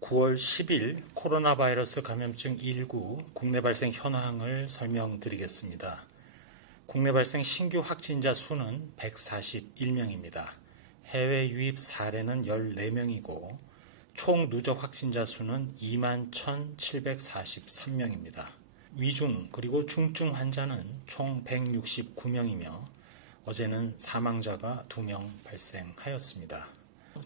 (9월 10일) 코로나 바이러스 감염증 19 국내 발생 현황을 설명드리겠습니다. 국내 발생 신규 확진자 수는 141명입니다. 해외 유입 사례는 14명이고 총 누적 확진자 수는 21,743명입니다. 위중 그리고 중증 환자는 총 169명이며 어제는 사망자가 2명 발생하였습니다.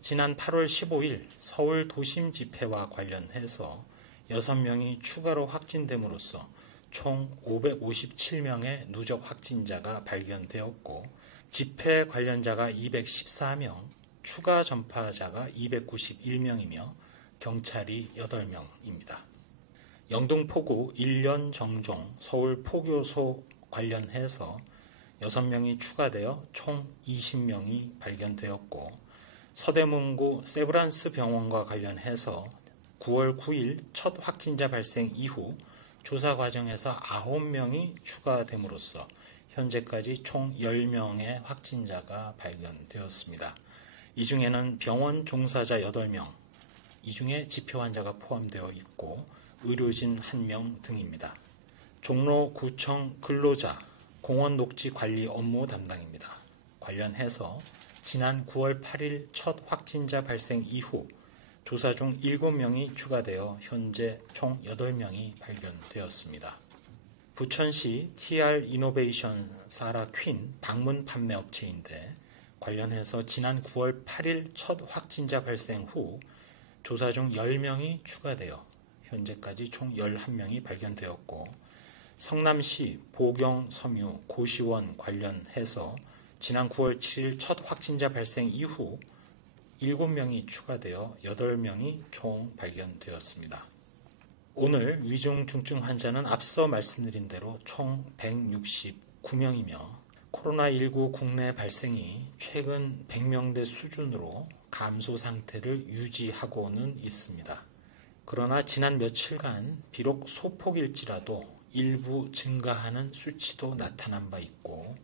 지난 8월 15일 서울 도심 집회와 관련해서 6명이 추가로 확진됨으로써 총 557명의 누적 확진자가 발견되었고 집회 관련자가 214명, 추가 전파자가 291명이며 경찰이 8명입니다. 영등포구 1년 정종 서울 포교소 관련해서 6명이 추가되어 총 20명이 발견되었고 서대문구 세브란스 병원과 관련해서 9월 9일 첫 확진자 발생 이후 조사 과정에서 9명이 추가됨으로써 현재까지 총 10명의 확진자가 발견되었습니다. 이 중에는 병원 종사자 8명, 이 중에 집회 환자가 포함되어 있고 의료진 1명 등입니다. 종로구청 근로자 공원 녹지 관리 업무 담당입니다. 관련해서 지난 9월 8일 첫 확진자 발생 이후 조사 중 7명이 추가되어 현재 총 8명이 발견되었습니다. 부천시 TR 이노베이션 사라 퀸 방문 판매 업체인데 관련해서 지난 9월 8일 첫 확진자 발생 후 조사 중 10명이 추가되어 현재까지 총 11명이 발견되었고 성남시 보경 섬유 고시원 관련해서 지난 9월 7일 첫 확진자 발생 이후 7명이 추가되어 8명이 총 발견되었습니다. 오늘 위중 중증 환자는 앞서 말씀드린 대로 총 169명이며 코로나19 국내 발생이 최근 100명대 수준으로 감소 상태를 유지하고는 있습니다. 그러나 지난 며칠간 비록 소폭일지라도 일부 증가하는 수치도 나타난 바 있고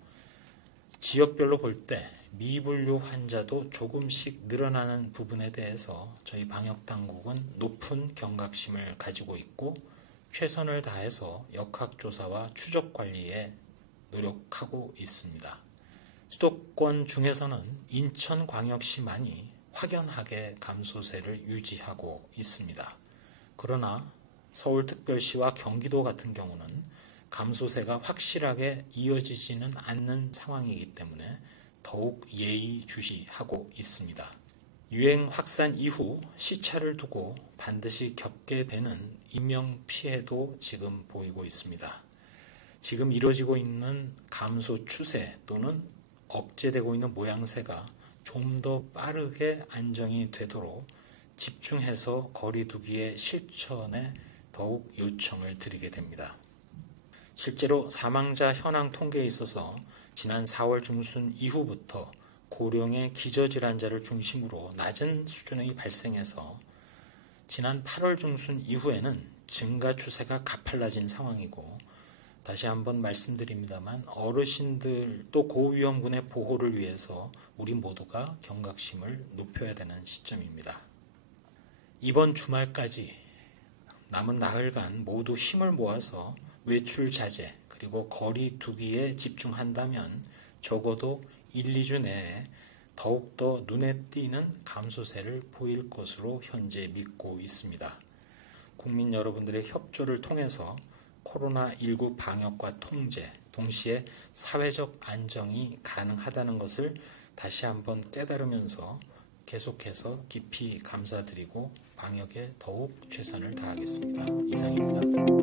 지역별로 볼 때 미분류 환자도 조금씩 늘어나는 부분에 대해서 저희 방역당국은 높은 경각심을 가지고 있고 최선을 다해서 역학조사와 추적관리에 노력하고 있습니다. 수도권 중에서는 인천광역시만이 확연하게 감소세를 유지하고 있습니다. 그러나 서울특별시와 경기도 같은 경우는 감소세가 확실하게 이어지지는 않는 상황이기 때문에 더욱 예의주시하고 있습니다. 유행 확산 이후 시차를 두고 반드시 겪게 되는 인명피해도 지금 보이고 있습니다. 지금 이루어지고 있는 감소 추세 또는 억제되고 있는 모양새가 좀 더 빠르게 안정이 되도록 집중해서 거리두기의 실천에 더욱 요청을 드리게 됩니다. 실제로 사망자 현황 통계에 있어서 지난 4월 중순 이후부터 고령의 기저질환자를 중심으로 낮은 수준의 발생해서 지난 8월 중순 이후에는 증가 추세가 가팔라진 상황이고 다시 한번 말씀드립니다만 어르신들 또 고위험군의 보호를 위해서 우리 모두가 경각심을 높여야 되는 시점입니다. 이번 주말까지 남은 나흘간 모두 힘을 모아서 외출 자제 그리고 거리 두기에 집중한다면 적어도 1, 2주 내에 더욱더 눈에 띄는 감소세를 보일 것으로 현재 믿고 있습니다. 국민 여러분들의 협조를 통해서 코로나19 방역과 통제, 동시에 사회적 안정이 가능하다는 것을 다시 한번 깨달으면서 계속해서 깊이 감사드리고 방역에 더욱 최선을 다하겠습니다. 이상입니다.